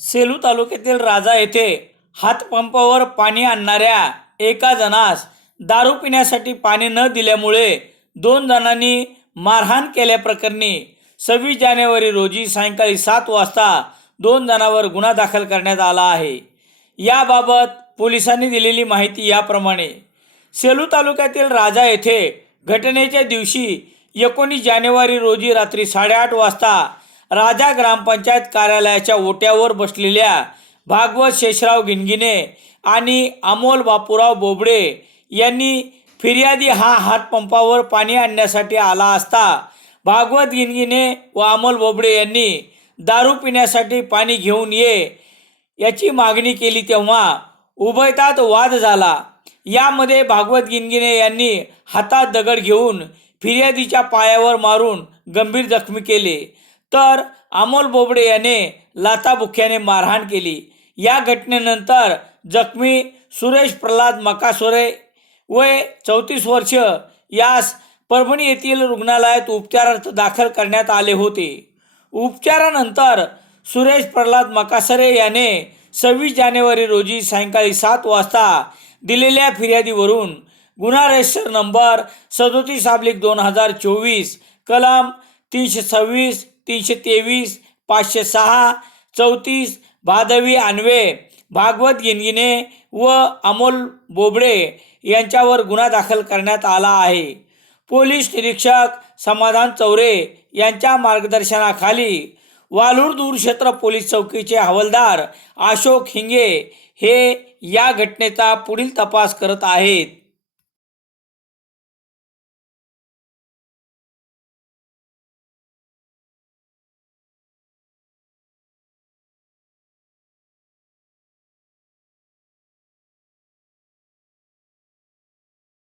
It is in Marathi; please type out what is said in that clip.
सेलू तालुक्यातील राजा येथे हातपंपावर पाणी आणणाऱ्या एका जणास दारू पिण्यासाठी पाणी न दिल्यामुळे दोन जणांनी मारहाण केल्याप्रकरणी सव्वीस जानेवारी रोजी सायंकाळी सात वाजता दोन जणांवर गुन्हा दाखल करण्यात आला आहे. याबाबत पोलिसांनी दिलेली माहिती याप्रमाणे. सेलू तालुक्यातील राजा येथे घटनेच्या दिवशी एकोणीस जानेवारी रोजी रात्री साडेआठ वाजता राजा ग्रामपंचायत कार्यालयाच्या ओट्यावर बसलेल्या भागवत शेषराव गिनगिने आणि अमोल बापूराव बोबडे यांनी फिर्यादी हा हातपंपावर पाणी आणण्यासाठी आला असता भागवत गिणगिने व अमोल बोबडे यांनी दारू पिण्यासाठी पाणी घेऊन ये याची मागणी केली तेव्हा उभयतात वाद झाला. यामध्ये भागवत गिनगिने यांनी हातात दगड घेऊन फिर्यादीच्या पायावर मारून गंभीर जखमी केले. तर अमोल बोबडे याने लाताबुक्याने मारहाण केली. या घटनेनंतर जखमी सुरेश प्रल्हाद मकासोरे वय चौतीस वर्ष यास परभणी येथील रुग्णालयात उपचारार्थ दाखल करण्यात आले होते. उपचारानंतर सुरेश प्रल्हाद मकासरे याने सव्वीस जानेवारी रोजी सायंकाळी सात वाजता दिलेल्या फिर्यादीवरून गुन्हा रजिस्टर नंबर सदोतीस अब्लिक दोन हजार चोवीस कलम तीनशे सव्वीस तीनशे तेवीस पाचशे सहा चौतीस भादवी आणवे भागवत गिनगिने व अमोल बोबडे यांच्यावर गुन्हा दाखल करण्यात आला आहे. पोलीस निरीक्षक समाधान चौरे यांच्या मार्गदर्शनाखाली वालूर दूरक्षेत्र पोलीस चौकीचे हवालदार अशोक हिंगे हे या घटनेचा पुढील तपास करत आहेत.